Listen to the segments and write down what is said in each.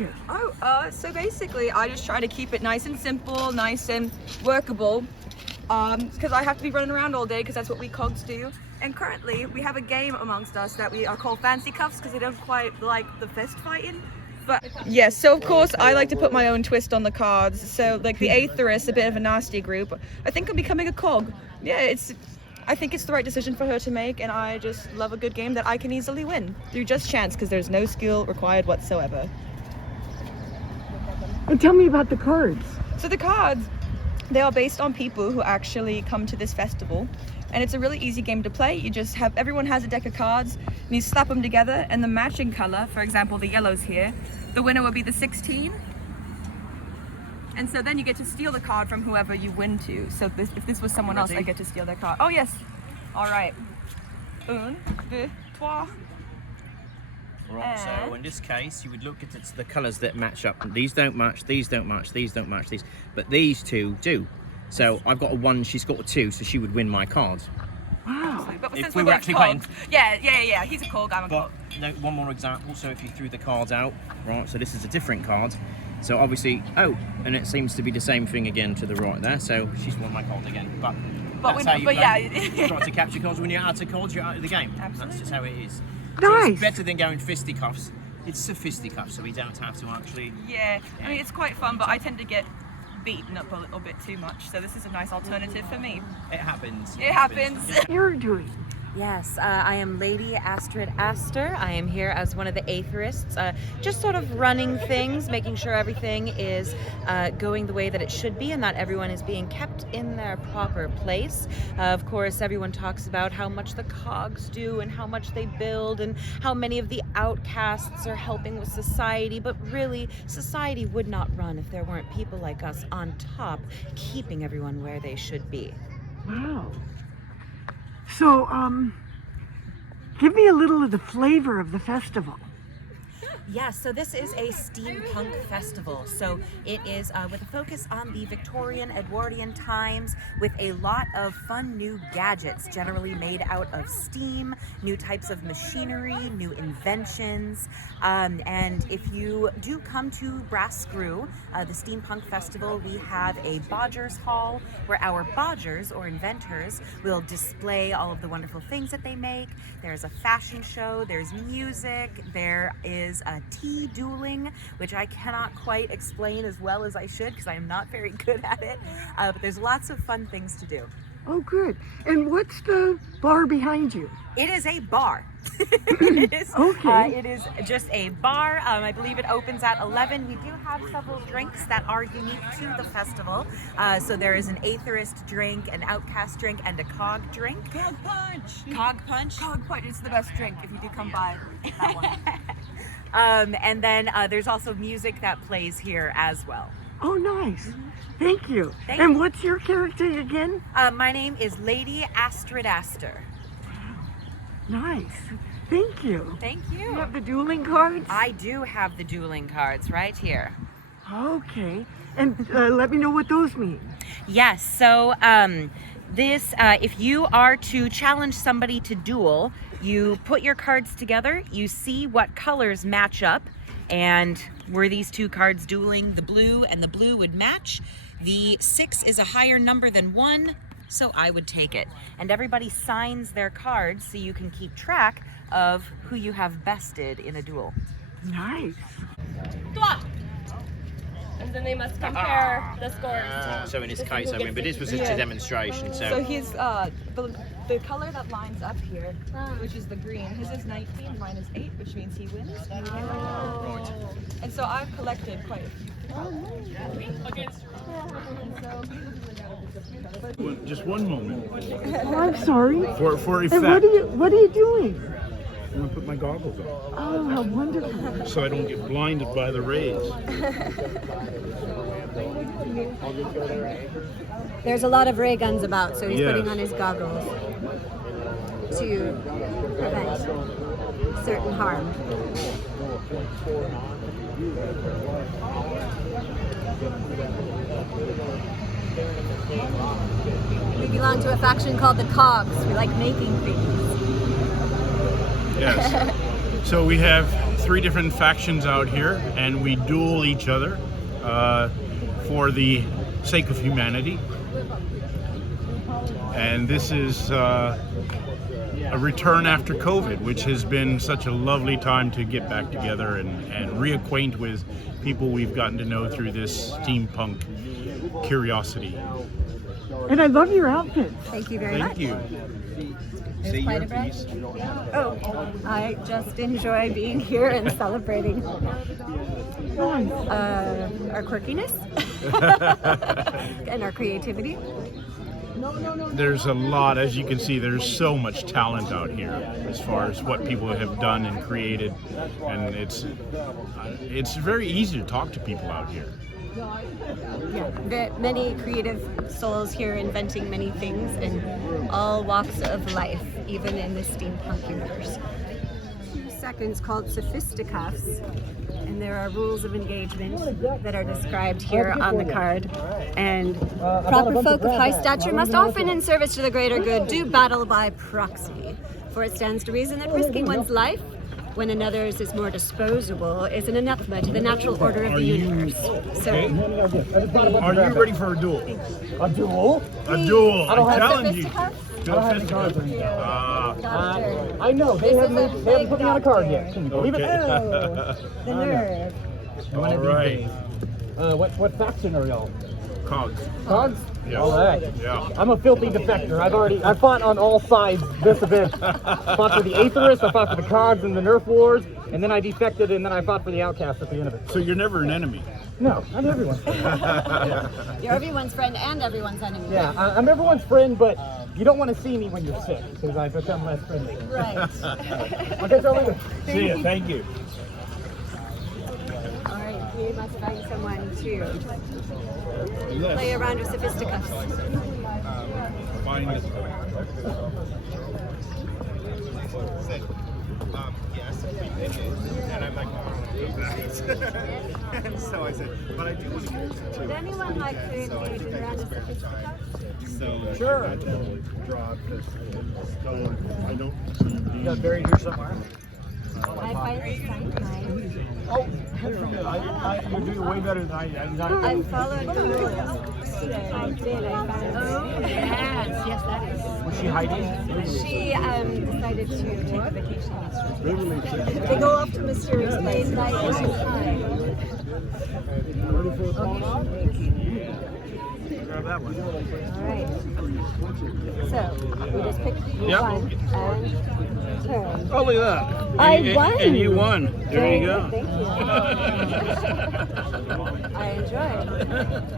it? Oh, so basically I just try to keep it nice and simple, nice and workable, because I have to be running around all day because that's what we cogs do. And currently we have a game amongst us that we are called Fancy Cuffs because they don't quite like the fist fighting. But yes, so of course I like to put my own twist on the cards. So like the Aetherists, a bit of a nasty group. I think I'm becoming a cog. Yeah, I think it's the right decision for her to make, and I just love a good game that I can easily win through just chance because there's no skill required whatsoever. And tell me about the cards. So the cards, they are based on people who actually come to this festival, and it's a really easy game to play. You just have, everyone has a deck of cards, and you slap them together, and the matching color, for example, the yellow's here, the winner would be the 16. And so then you get to steal the card from whoever you win to. So if this was someone else, I get to steal their card. Oh yes. All right. Un, deux, trois. Right, so in this case, you would look at the colours that match up. These don't match, these don't match, these don't match, these. But these two do. So I've got a 1, she's got a 2, so she would win my card. Wow. But If since we we're were both actually cogs, playing. yeah, he's a cog, I'm a But cog. no, one more example, so if you threw the cards out, right, so this is a different card. So obviously, and it seems to be the same thing again to the right there, so she's won my card again. But that's how you play. yeah. You try to capture cards. When you're out of cards, you're out of the game. Absolutely. That's just how it is. Nice. So it's better than going fisticuffs. It's a fisticuff, so we don't have to actually... Yeah, I mean, it's quite fun, but I tend to get beaten up a little bit too much, so this is a nice alternative for me. It happens. It happens. You're doing. Yes, I am Lady Astrid Astor. I am here as one of the Aetherists, just sort of running things, making sure everything is going the way that it should be and that everyone is being kept in their proper place. Of course, everyone talks about how much the cogs do and how much they build and how many of the outcasts are helping with society, but really, society would not run if there weren't people like us on top, keeping everyone where they should be. Wow. So, give me a little of the flavor of the festival. Yes, so this is a steampunk festival. So it is with a focus on the Victorian, Edwardian times with a lot of fun new gadgets, generally made out of steam, new types of machinery, new inventions. And if you do come to Brass Screw, the Steampunk Festival, we have a Bodgers Hall where our Bodgers, or inventors, will display all of the wonderful things that they make. There's a fashion show, there's music, there is a tea dueling, which I cannot quite explain as well as I should because I am not very good at it, but there's lots of fun things to do. Oh, good. And what's the bar behind you? It is a bar. It is, Okay. it is just a bar. I believe it opens at 11. We do have several drinks that are unique to the festival. So there is an Aetherist drink, an Outcast drink, and a Cog drink. Cog punch! Cog punch. Cog punch, it's the best drink if you do come by that one. And then there's also music that plays here as well. Oh, nice. Thank you. Thank And you. what's your character again? My name is Lady Astrid Astor. Nice. Thank you. Thank You you. have the dueling cards? I do have the dueling cards right here. Okay. And let me know what those mean. Yes, so this, if you are to challenge somebody to duel, you put your cards together, you see what colors match up, and were these two cards dueling, the blue and the blue would match. The 6 is a higher number than 1, so I would take it. And everybody signs their cards so you can keep track of who you have bested in a duel. Nice. And then they must compare the scores. So in this case, I mean, but this was just a demonstration, So so... he's the color that lines up here, which is the green. His is 19, mine is 8, which means he wins. Right. And so I've collected quite a few colors. Just one moment. Oh, I'm sorry. For And effect. what are you doing? I'm gonna put my goggles on Oh, how wonderful. so I don't get blinded by the rays. There's a lot of ray guns about, so he's Yes. putting on his goggles to prevent certain harm. We belong to a faction called the Cogs. We like making things. Yes. So we have 3 different factions out here, and we duel each other for the sake of humanity. And this is a return after COVID, which has been such a lovely time to get back together and reacquaint with people we've gotten to know through this steampunk curiosity. And I love your outfit. Thank you very much. Thank you. There's quite a bit. Oh, I just enjoy being here and celebrating our quirkiness and our creativity. There's a lot, as you can see, there's so much talent out here as far as what people have done and created, and it's very easy to talk to people out here. Yeah, many creative souls here inventing many things in all walks of life, even in the steampunk universe. 2 seconds called Sophisticuffs, and there are rules of engagement that are described here on the card. And proper folk of high stature must often, in service to the greater good, do battle by proxy. For it stands to reason that risking one's life when another's is more disposable is an anathema to the natural order of the universe. So, Are you ready for a duel? A duel? A duel! I challenge you. Sophisticuffs? Doctor. I know, they haven't put me on a card yet. Can you believe it? Oh, the nerve. All right. What faction are y'all? Cogs. Cogs? Yeah. All right. Yeah. I'm a filthy defector. I fought on all sides this event. Fought for the Aetherists, I fought for the Cogs in the Nerf Wars, and then I defected, and then I fought for the Outcasts at the end of it. So you're never an enemy? No, I'm everyone's friend. You're everyone's friend and everyone's enemy. Yeah, I'm everyone's friend, but you don't want to see me when you're sick, because I become less friendly. Right. I'll catch y'all later. See ya, thank you. All right, we must find someone to play around with Sophisticuffs. Find it. Yes, we did it. And I'm like, and so I said, but I do want to use it too. Would anyone like to engage around with Sophisticuffs? So Sure. I draw this stone. I don't see You got buried here somewhere? I finally signed mine. Oh, you're doing way better than I followed the rules. I did. I found it. Oh, yes, that is. Was she hiding? She decided to take a vacation yesterday. They go off to mysterious places. Grab that one. All right. So we just picked one and turn. Oh, look at that. I won. And you won. There you go. Thank you. I enjoyed.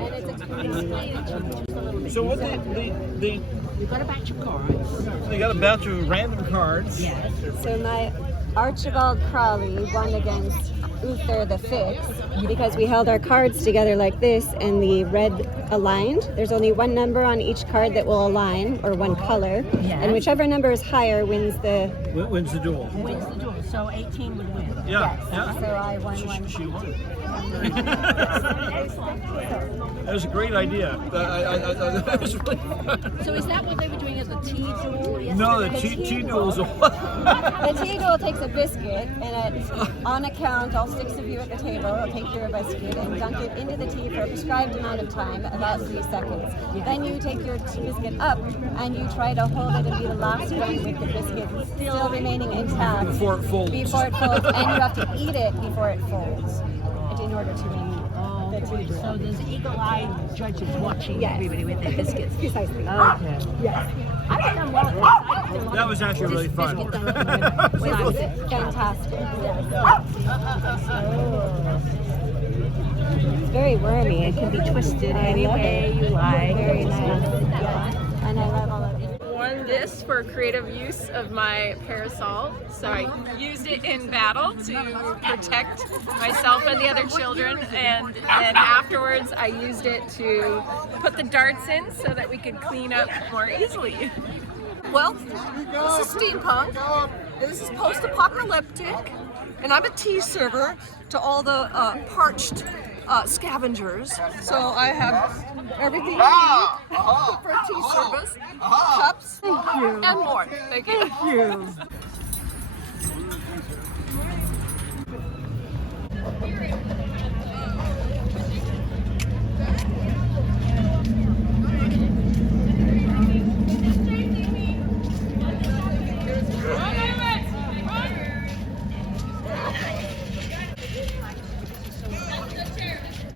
And it's a So what they got a batch of cards. They got a batch of random cards. Yes. So my Archibald Crawley won against Uther the Fifth because we held our cards together like this and the red aligned. There's only one number on each card that will align, or one color, and whichever number is higher wins the duel. Wins the duel, so 18 would win. Yeah. Yes. Yeah. So I won one. She won. That was a great idea. That was really fun. So is that what they were doing as a tea duel yesterday? No, the tea duel is a The tea duel takes a biscuit, and it's on a count, all 6 of you at the table will take your biscuit and dunk it into the tea for a prescribed amount of time, about 3 seconds. Then you take your biscuit up and you try to hold it and be the last one with the biscuit still remaining intact. Before it folds. Before it folds, and you have to eat it before it folds in order to win. So there's eagle-eyed judges watching Yes. everybody with their biscuits. Precisely. Okay. Yes. I've done well at this. That was actually really fun. This is fantastic. It's very wormy. It can be twisted any way you like. Very nice. And I love all of it. Won this for creative use of my parasol. So I used it in battle to protect myself and the other children, and then afterwards I used it to put the darts in so that we could clean up more easily. Well, this is steampunk. This is post-apocalyptic, and I'm a tea server to all the parched scavengers. So I have everything you need for a tea service, cups, and more. Thank you. Thank you.